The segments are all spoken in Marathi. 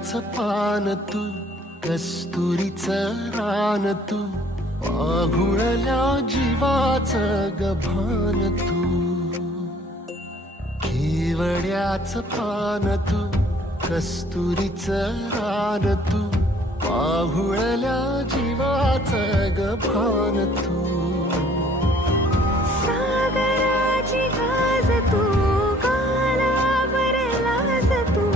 केवड्याचं पान तू, कस्तुरीचं रान तू, पाघुळल्या जीवाचं गभान तू. केवड्याचं पान तू, कस्तुरीचं रान तू, पाघुळल्या जीवाचं गभान तू. सागराची गाज तू, गालावर लाज तू,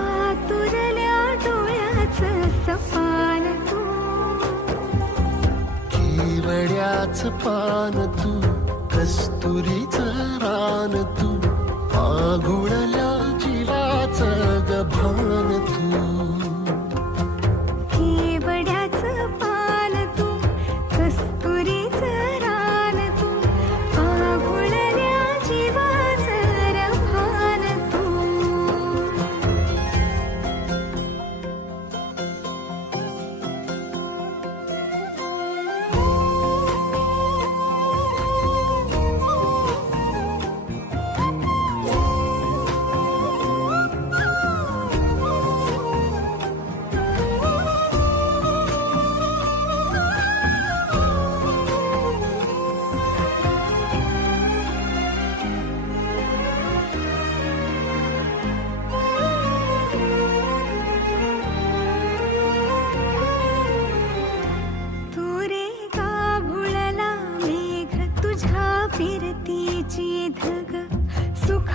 आतुरल्या डोळ्याचं सपान तू. केवड्याचं पान तू, कस्तुरीचं रान तू, पाघुळल्या जीवाचं गभान तू. केवड्याचं पान तू, कस्तुरीचं रान तू, पाघुळल्या जीवाचं रभान तू. फिरतीची धग सुख